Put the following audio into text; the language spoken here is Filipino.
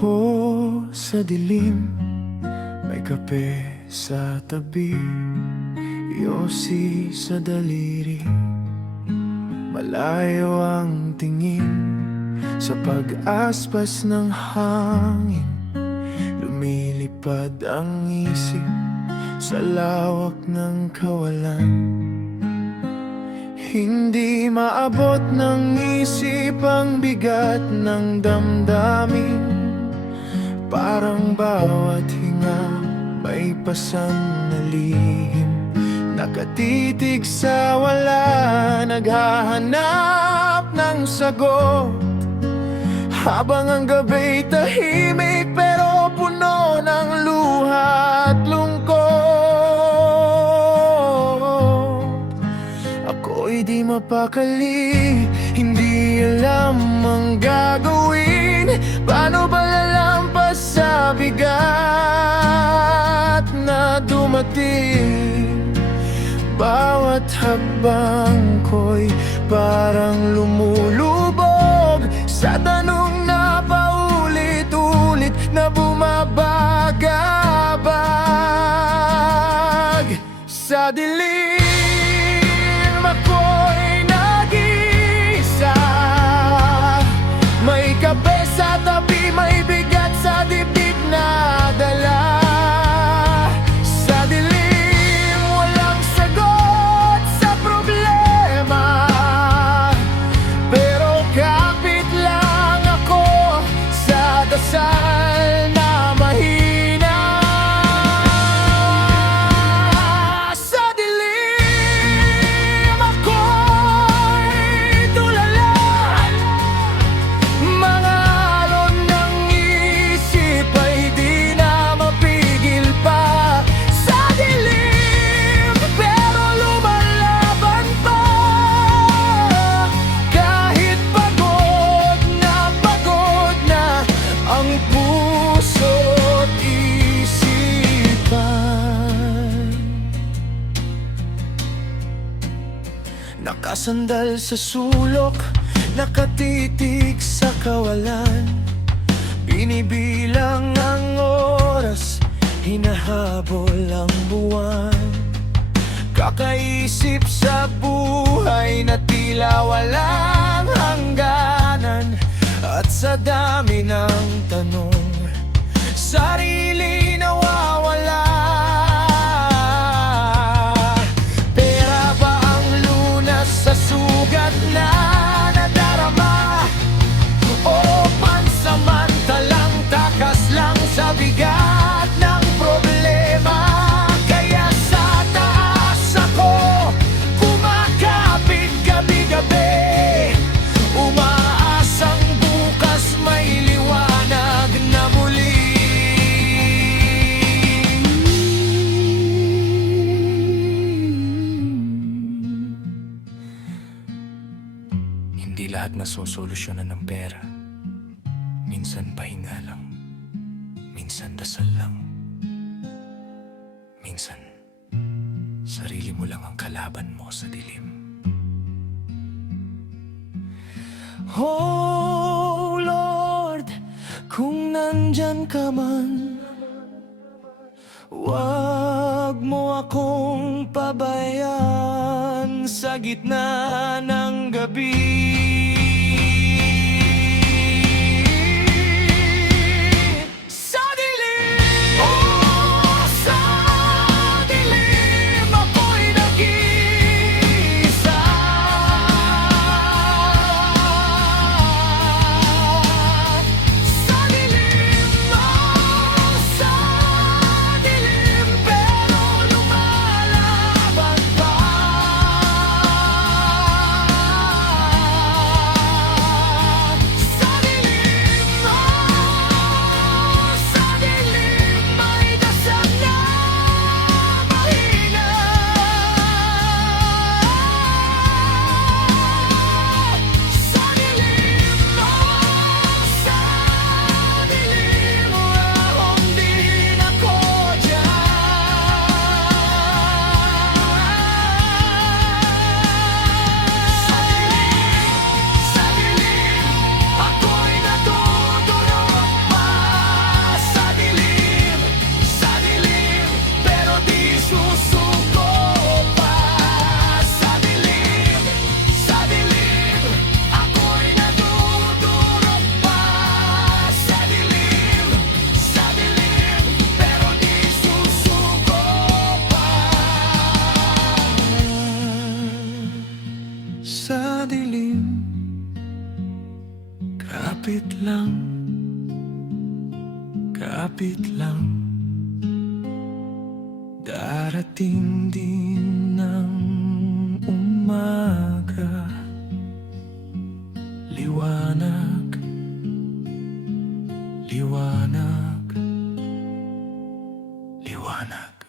po sa dilim, may kape sa tabi, yosi sa daliri. Malayo ang tingin sa pag-aspas ng hangin, lumilipad ang isip sa lawak ng kawalan. Hindi maabot ng isip ang bigat ng damdamin, parang bawat hinga may pasan na lihim. Nakatitig sa wala, naghahanap ng sagot, habang ang gabay tahimik pero puno ng luha at lungkot. Ako'y di mapakali, hindi alam ang gagawin. Paano ba lalampas sa bigat na dumating? Bawat hakbang ko'y parang lumulubog sa tanong na paulit-ulit na bumabagabag sa dilim. Ako'y nag-iisa, may kape sa tabi, may bigat sa dibdib na dala. Sa dilim, walang sagot sa problema, pero kapit lang ako sa dasal na mahina. Sa dilim, ako'y tulala, mga alon ng isip ay di na mapigil pa. Sa dilim, pero lumalaban pa, kahit pagod na ang puso't isipan. Nakasandal sa sulok, nakatitig sa kawalan, binibilang ang oras, hinahabol ang buwan. Kakaisip sa buhay na tila walang hangganan, at sa dami ng tanong, sarili nawawala. Pera ba ang lunas sa sugat na nadarama, o pansamantalang takas lang sa bigat ng problema? Kaya sa taas ako kumakapit gabi-gabi, umaasang bukas may liwanag na muli. Hindi lahat nasosolusyonan ng pera. Minsan pahinga lang, minsan dasal lang, minsan sarili mo lang ang kalaban mo sa dilim. Oh Lord, kung nandyan ka man, wag mo akong pabayaan sa gitna ng gabi. Sa dilim, oh, sa dilim, ako'y nag-iisa. Sa dilim, oh, sa dilim, pero lumalaban pa. kapit lang. Darating din ng umaga, liwanag, liwanag, liwanag.